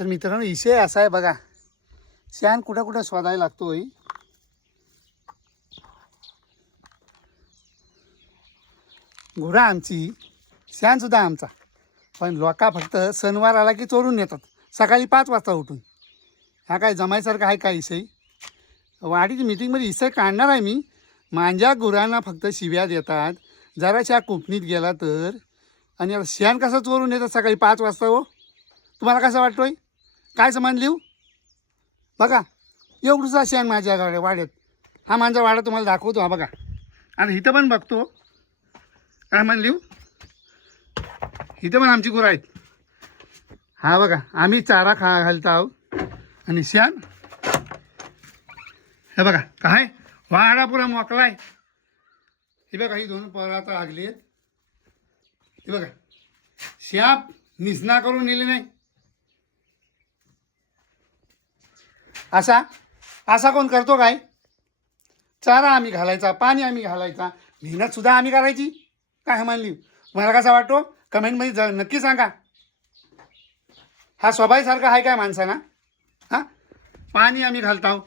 तर मित्रांनो विषय असा आहे बघा, शेण कुठं कुठं शोधायला लागतोय. घोडा आमची, शेणसुद्धा आमचा, पण लोका फक्त सणवार आला की चोरून नेतात सकाळी 5 वाजता उठून. हा काय जमायसारखा आहे काय विषय? वाडीची मीटिंगमध्ये विषय काढणार आहे मी. माझ्या गुरांना फक्त शिव्या देतात, जराशा कोकणीत गेला तर. आणि आता शेण कसं चोरून येतात सकाळी 5 वाजता हो? तुम्हाला कसं वाटतोय? काय समान लिहू बघा, एवढंचा शेण माझ्या वाड्यात. हा माझा वाडा तुम्हाला दाखवतो. हा बघा, आणि इथं पण बघतो काय मान लिहू. इथं पण आमची गुरं आहेत. हा बघा, आम्ही चारा घालतो आहोत आणि शेण हे बघा काय वाडा पुरा मोकळा आहे. हे बघा, ही 2 पोरं आता लागली आहेत. हे बघा, शाप निसना करून नेले नाही. असा कोण करतो काय? चारा आम्ही घालायचा, पाणी आम्ही घालायचा, मेहनत सुद्धा आम्ही करायची. काय मानली? मला कसा वाटतो कमेंटमध्ये नक्की सांगा. हा स्वभावासारखा आहे काय माणसाना? हां, पाणी आम्ही घालतो,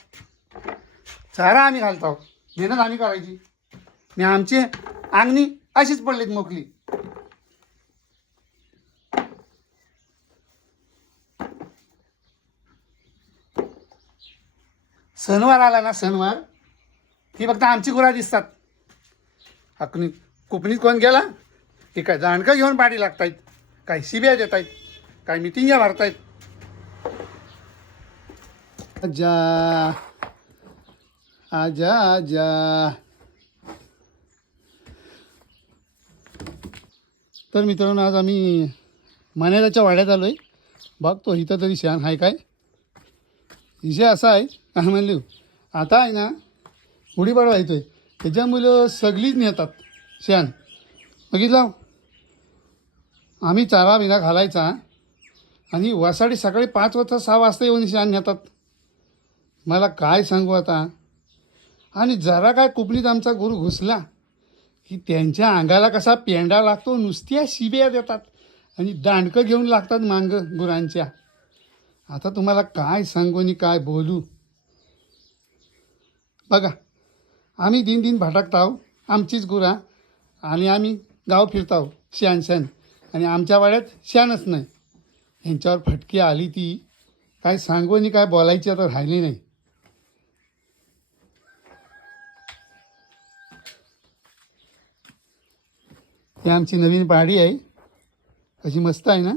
चारा आम्ही घालतो, मेहनत आम्ही करायची, आणि आमची अंगणी अशीच पडलीत मोकली. सणवार आला ना, सणवार ही फक्त आमची गुरा दिसतात. हाकणी कोकणीत कोण गेला की काय जाणकं घेऊन पाठी लागतायत, काय शिब्या देत आहेत, काय मिटिंग्या भरतायत. आजा आजा आजा. तर मित्रांनो, आज आम्ही मानेराच्या वाड्यात आलो आहे. बघतो इथं तरी शेण आहे काय. विषय असा आहे, काय म्हणले आता आहे ना, गुढीपाडवा येतोय, त्याच्यामुळं सगळीच नेतात शेण. बघितलं, आम्ही चारा बिना घालायचा आणि वासाडी सकाळी 5 वाजता 6 वाजता येऊन शेण नेतात. मला काय सांगू आता. आणि जरा काय कुपणीत आमचा गुरु घुसला की त्यांच्या अंगाला कसा पेंडा लागतो, नुसत्या शिब्या देतात आणि दांडकं घेऊन लागतात मांग गुरांच्या. आता तुम्हाला काय सांगू आणि काय बोलू. बघा, आम्ही दिन भटकत आहो, आमचीच गुरा, आणि आम्ही गाव फिरतो शेण आणि आमच्या वाड्यात शेणच नाही. ह्यांच्यावर फटकी आली ती काय सांगू आणि काय बोलायची आता राहिली नाही. ही आमची नवीन पाडी आहे, कशी मस्त आहे ना.